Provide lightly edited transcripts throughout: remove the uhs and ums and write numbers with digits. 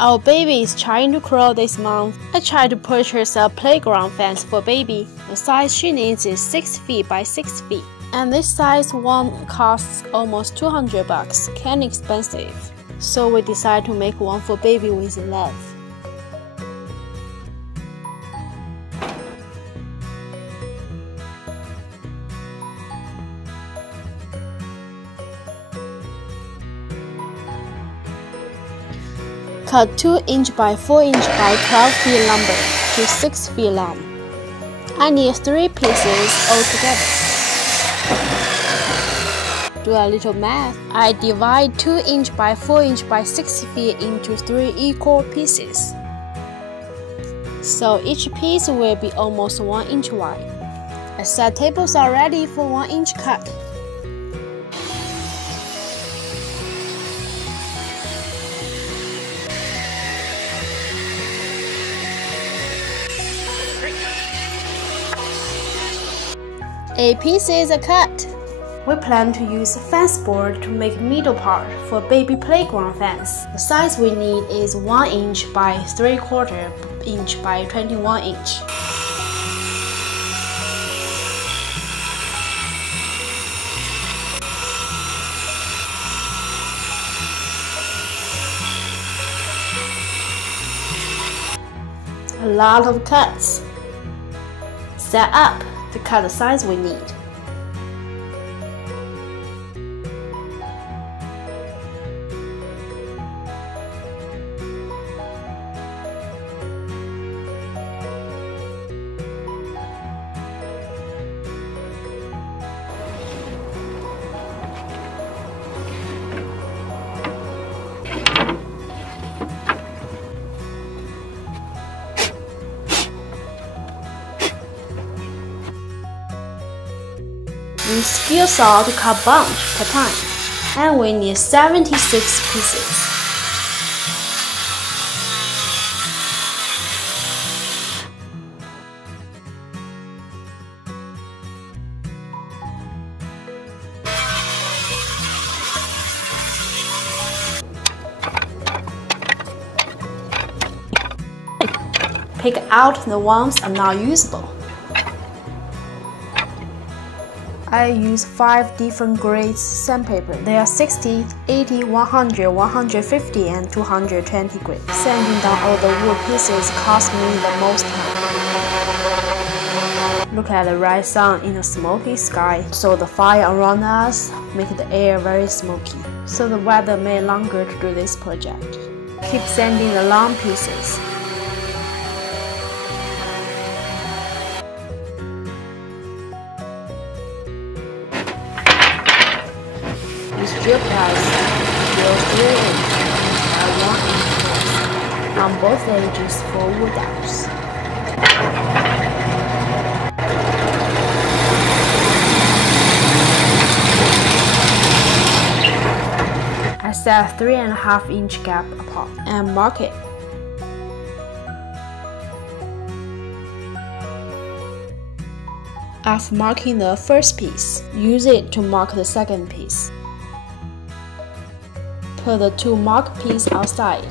Our baby is trying to crawl this month. I tried to purchase a playground fence for baby. The size she needs is 6 feet by 6 feet. And this size one costs almost $200, kinda expensive. So we decided to make one for baby with love. Cut 2 inch by 4 inch by 12 feet lumber to 6 feet long. I need 3 pieces altogether. Do a little math. I divide 2 inch by 4 inch by 6 feet into 3 equal pieces. So each piece will be almost 1 inch wide. A set tables are ready for 1 inch cut. 8 pieces are cut. We plan to use a fence board to make middle part for baby playground fence. The size we need is 1 inch by 3/4 inch by 21 inch. A lot of cuts. Set up to cut the size we need. Use skill saw to cut bunch per time, and we need 76 pieces. Pick out the ones that are not usable. I use 5 different grades sandpaper. They are 60, 80, 100, 150, and 220 grade. Sanding down all the wood pieces cost me the most time. Look at the red sun in a smoky sky. So the fire around us make the air very smoky. So the weather may longer to do this project. Keep sanding the long pieces. Use drill press, drill 3 inch by 1 inch holes on both edges for wood dowels. I set a 3.5 inch gap apart and mark it. After marking the first piece, use it to mark the second piece. Put the 2 marked pieces outside.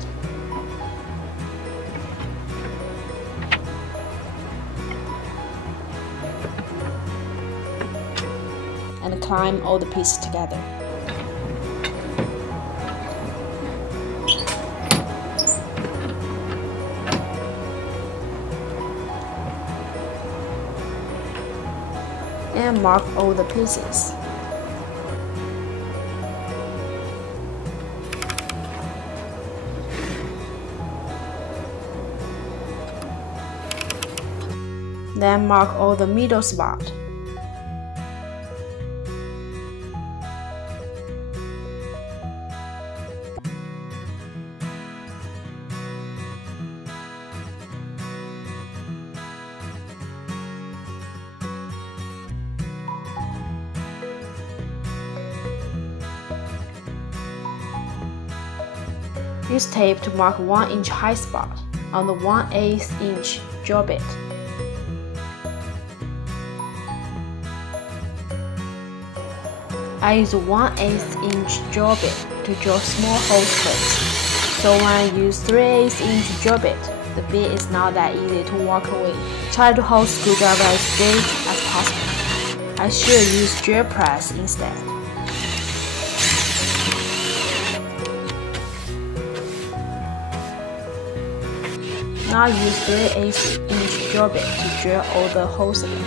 And climb all the pieces together. And mark all the pieces. Then mark all the middle spot. Use tape to mark 1 inch high spot on the 1/8 inch drill bit. I use a 1/8 inch drill bit to drill small holes first. So when I use 3/8 inch drill bit, the bit is not that easy to walk away. Try to hold screwdriver as straight as possible. I should use drill press instead. Now use 3/8 inch drill bit to drill all the holes again.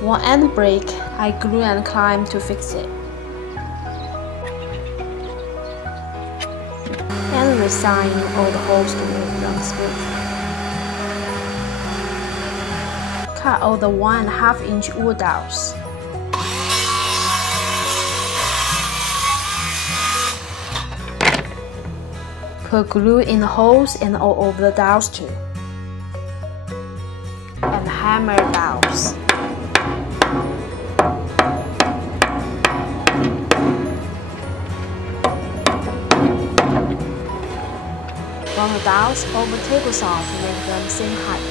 One end break, I glue and climb to fix it. And resign all the holes to make them smooth. Cut all the 1.5 inch wood dowels. Put glue in the holes and all over the dowels too. And hammer dowels. Run the dowels over table saw to make them same height.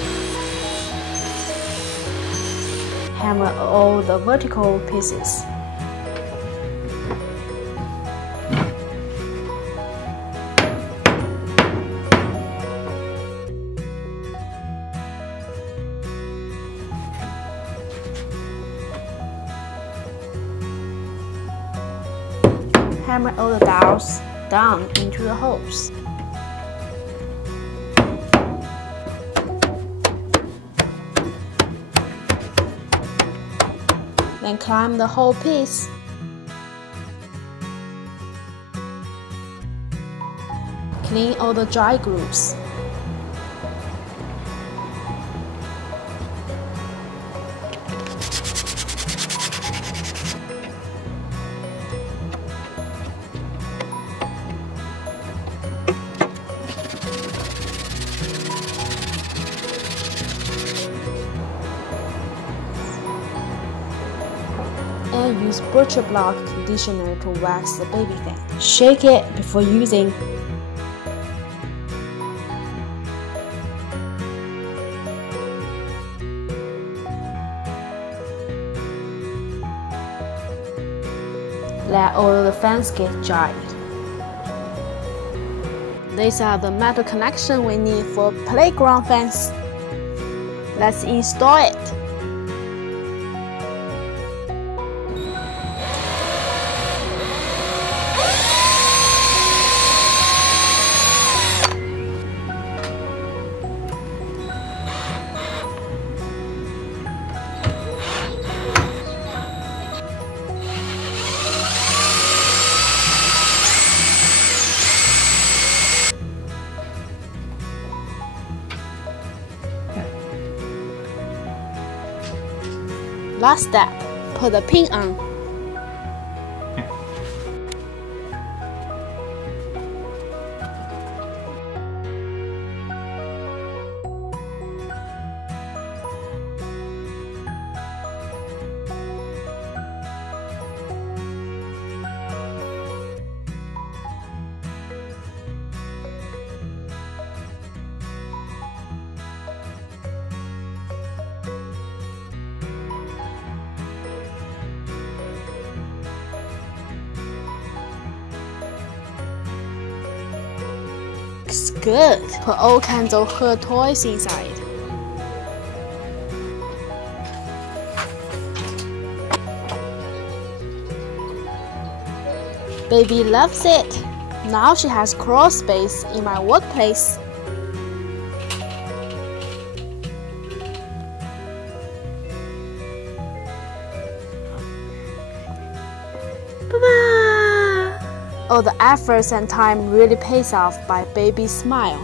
Hammer all the vertical pieces. Hammer all the dowels down into the holes. Then climb the whole piece. Clean all the dry grooves. And use butcher block conditioner to wax the baby fan. Shake it before using. Let all of the fans get dried. These are the metal connections we need for playground fence. Let's install it. Last step, put the pin on. Looks good. Put all kinds of her toys inside. Baby loves it. Now she has crawl space in my workplace. All the efforts and time really pays off by baby's smile.